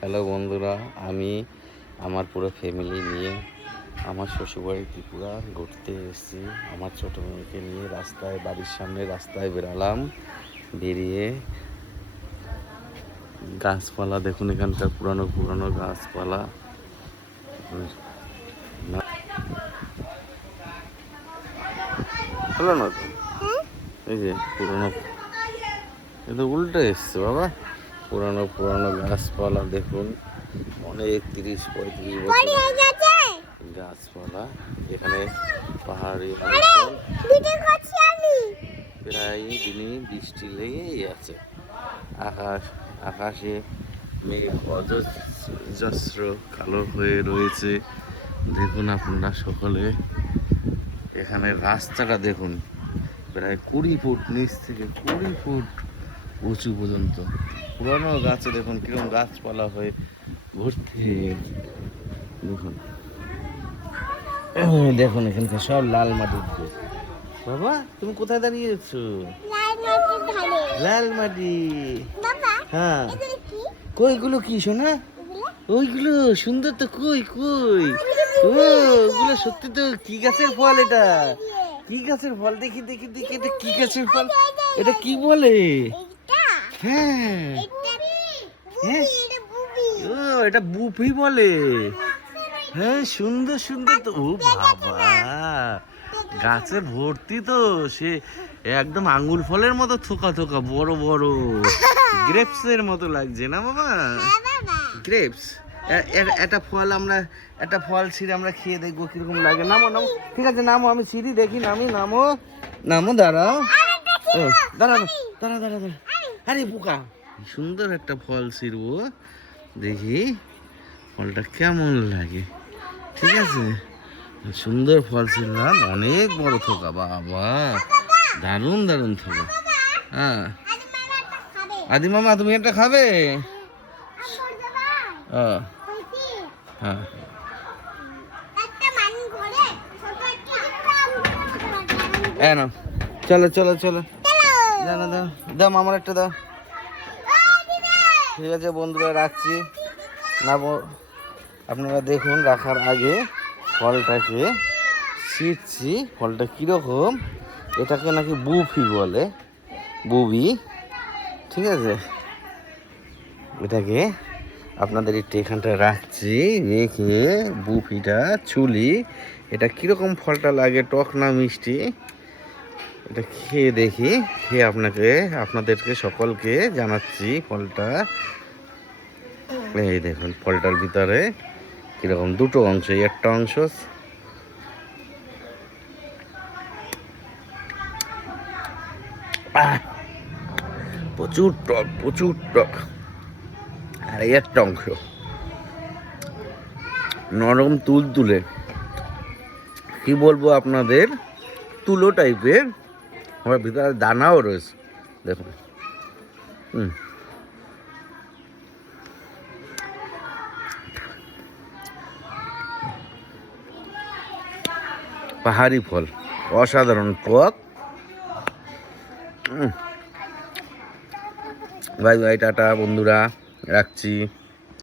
Hello বন্ধুরা, আমি আমার পুরো ফ্যামিলি নিয়ে আমার শ্বশুরবাড়ি ত্রিপুরা ঘুরতে এসেছি। আমার ছোটো মেয়েকে নিয়ে বাড়ির সামনে রাস্তায় বেরালাম। বেরিয়ে গাছপালা দেখুন, এখানকার পুরানো পুরানো গাছপালা। হলো না তো, এই যে পুরনো, এটা উল্টে এসছে বাবা। পুরানো পুরানো গাছপালা দেখুন, অনেক 30-35 বছর গাছপালা। এখানে পাহাড়ি প্রায় দিনই বৃষ্টি লেগেই আছে। আকাশে মেঘ অজস্র কালো হয়ে রয়েছে। দেখুন আপনারা সকলে, এখানে রাস্তাটা দেখুন, প্রায় 20 ফুট নিচ থেকে 20 ফুট উঁচু পর্যন্ত। পুরানো গাছে দেখুন কিরকম গাছপালা হয়ে ভর্তি। দেখুন দেখুন এখানকার সব লাল মাটির দেশ। বাবা তুমি কোথায় দাঁড়িয়েছো? লাল মাটি। হ্যাঁ, কইগুলো কি শোনা? ওইগুলো সুন্দর তো। কই কই ওগুলো সত্যি তো। কি গাছের ফল এটা? কি গাছের ফল? দেখি দেখি দেখি, এটা কি গাছের ফল? এটা কি বলে? হ্যাঁ হ্যাঁ, ও এটা বুফি বলে। হ্যাঁ, সুন্দর সুন্দর তো। ও বাবা, গাছে ভর্তি তো। সে একদম আঙ্গুর ফলের মতো থোকা থোকা বড় বড়, গ্রেপস এর মতো লাগছে না বাবা? গ্রেপস। একটা ফল ছিঁড়ে আমরা খেয়ে দেখবো কিরকম লাগে। নামো নামো, ঠিক আছে নামো, আমি ছিঁড়ি দেখি। নামো নামো, দাঁড়াও। ও দাঁড়াও, দাঁড়া দাঁড়া দাঁড়া। আরে পোকা, সুন্দর একটা ফল ছিঁড়বো, দেখি ফলটা কেমন লাগে। ঠিক আছে, সুন্দর ফল ছিঁড়লাম, অনেক বড় থোকা বাবা, দারুণ দারুণ থোকা। হ্যাঁ আদি মামা, তুমি একটা খাবে? হ্যাঁ, না চলো চলো চলো, দাও দাও দাও, মামার একটা দাও। ঠিক আছে বন্ধুরা, রাখছি। না আপনারা দেখুন, রাখার আগে ফলটাকে ছিঁড়ছি। ফলটা কীরকম, এটাকে নাকি বুফি বলে, বুবি। ঠিক আছে, এটাকে আপনাদের একটু এখানটা রাখছি, রেখে বুফিটা ছুলি। এটা কীরকম ফলটা লাগে, টক না মিষ্টি, এটা খেয়ে দেখি। খেয়ে আপনাদেরকে সকলকে জানাচ্ছি ফলটা। এই দেখুন ফলটার ভিতরে কিরকম, দুটো অংশ, একটা অংশ প্রচুর টক, প্রচুর টক, আর একটা অংশ নরম তুলতুলে। কি বলবো আপনাদের, তুলো টাইপের, আমার ভিতরে দানাও রয়েছে দেখুন। পাহাড়ি ফল, অসাধারণ টক। বাই বাই, টাটা বন্ধুরা, রাখছি।